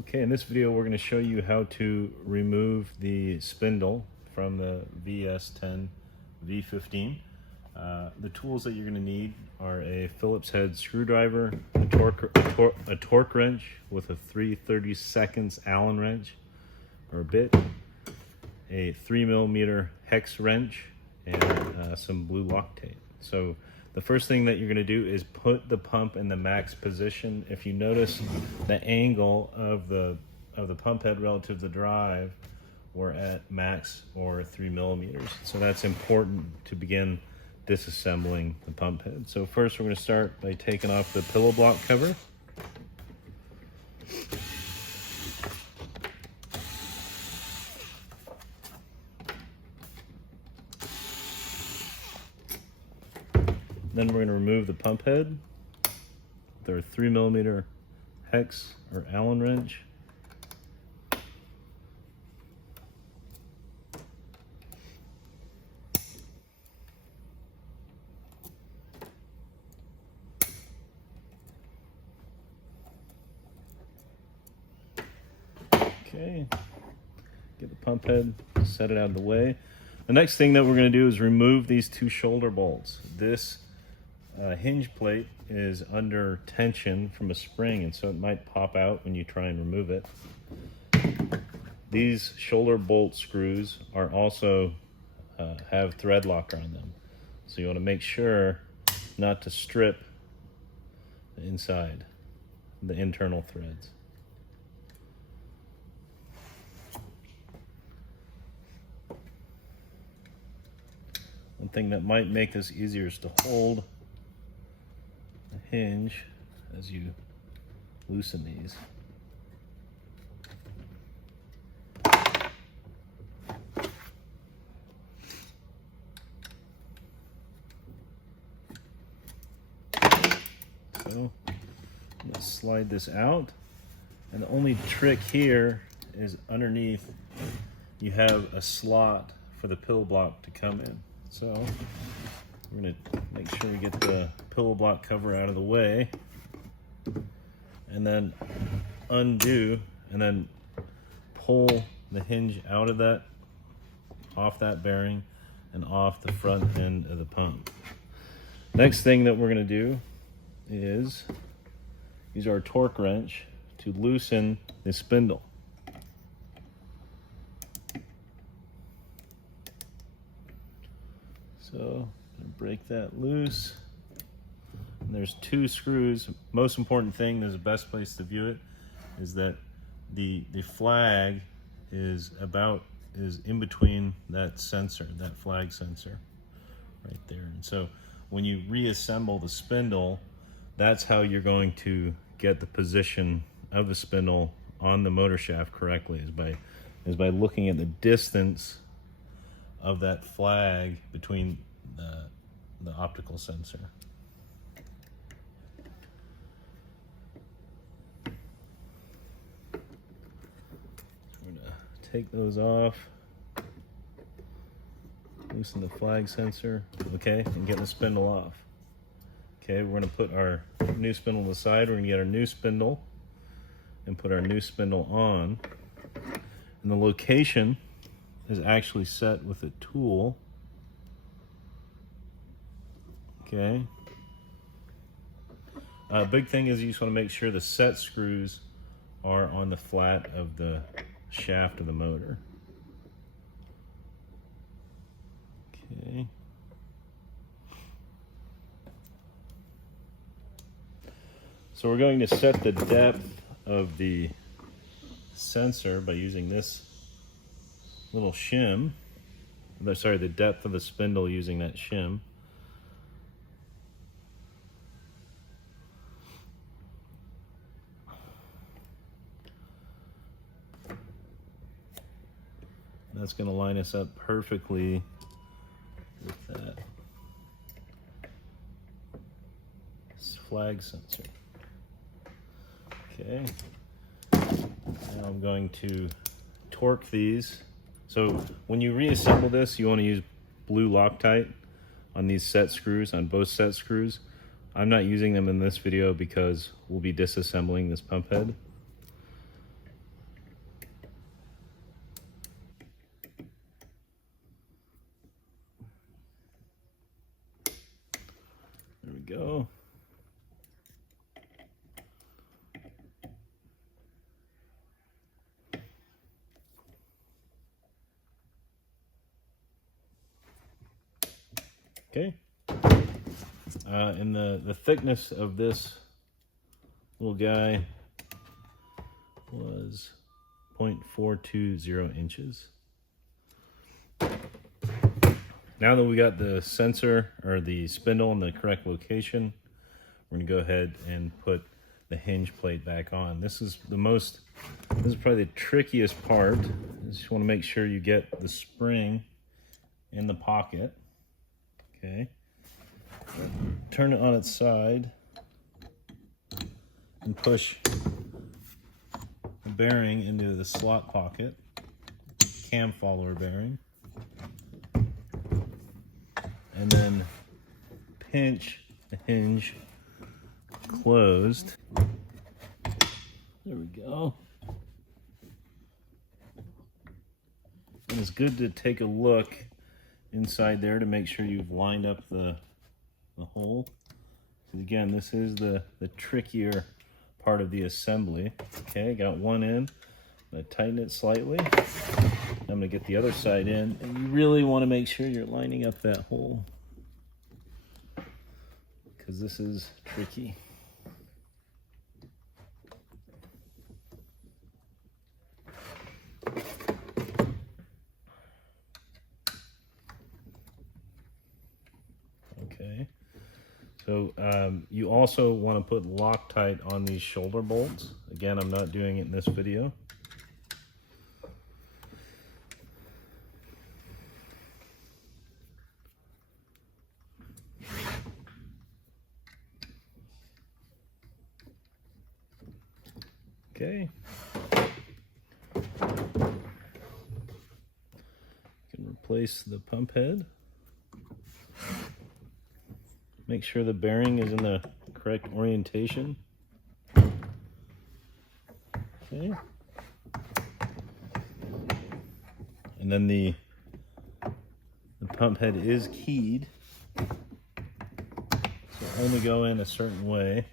Okay, in this video we're going to show you how to remove the spindle from the VS10 V15. The tools that you're going to need are a Phillips head screwdriver, a torque wrench with a 3/32 Allen wrench or bit, a 3mm hex wrench, and some blue Loctite. So the first thing that you're going to do is put the pump in the max position. If you notice the angle of the pump head relative to the drive, we're at max or 3mm. So that's important to begin disassembling the pump head. So first we're going to start by taking off the pillow block cover. Then we're going to remove the pump head with our 3mm hex or Allen wrench. Okay, get the pump head, set it out of the way. The next thing that we're going to do is remove these two shoulder bolts. This hinge plate is under tension from a spring, and so it might pop out when you try and remove it. These shoulder bolt screws are also have thread locker on them, so you want to make sure not to strip the inside, the internal threads. One thing that might make this easier is to hold the hinge as you loosen these. So I'm going to slide this out, and the only trick here is underneath you have a slot for the pillow block to come in. So we're going to make sure we get the pillow block cover out of the way, and then undo and then pull the hinge out of that, off that bearing and off the front end of the pump. Next thing that we're going to do is use our torque wrench to loosen the spindle. So break that loose. And there's two screws. Most important thing, there's the best place to view it, is that the flag is in between that sensor, that flag sensor right there. And so when you reassemble the spindle, that's how you're going to get the position of the spindle on the motor shaft correctly, is by looking at the distance of that flag between the optical sensor. We're going to take those off, loosen the flag sensor, okay, and get the spindle off. Okay, we're going to put our new spindle to the side. We're going to get our new spindle and put our new spindle on. And the location is actually set with a tool. Okay. Big thing is you just want to make sure the set screws are on the flat of the shaft of the motor. Okay. So we're going to set the depth of the sensor by using this little shim. Sorry, the depth of the spindle using that shim. That's going to line us up perfectly with that flag sensor. Okay, now I'm going to torque these. So when you reassemble this, you want to use blue Loctite on these set screws, on both set screws. I'm not using them in this video because we'll be disassembling this pump head. go. Okay. And the thickness of this little guy was 0.420 inches. Now that we got the sensor or the spindle in the correct location, we're gonna go ahead and put the hinge plate back on. This is probably the trickiest part. You just wanna make sure you get the spring in the pocket. Okay. Turn it on its side and push the bearing into the slot pocket, cam follower bearing, and then pinch the hinge closed. There we go. And it's good to take a look inside there to make sure you've lined up the hole. Again, this is the trickier part of the assembly. Okay, got one in. I'm gonna tighten it slightly. I'm gonna get the other side in, and you really want to make sure you're lining up that hole because this is tricky. Okay. So you also want to put Loctite on these shoulder bolts. Again, I'm not doing it in this video. Okay. You can replace the pump head. Make sure the bearing is in the correct orientation. Okay. And then the pump head is keyed, so only go in a certain way.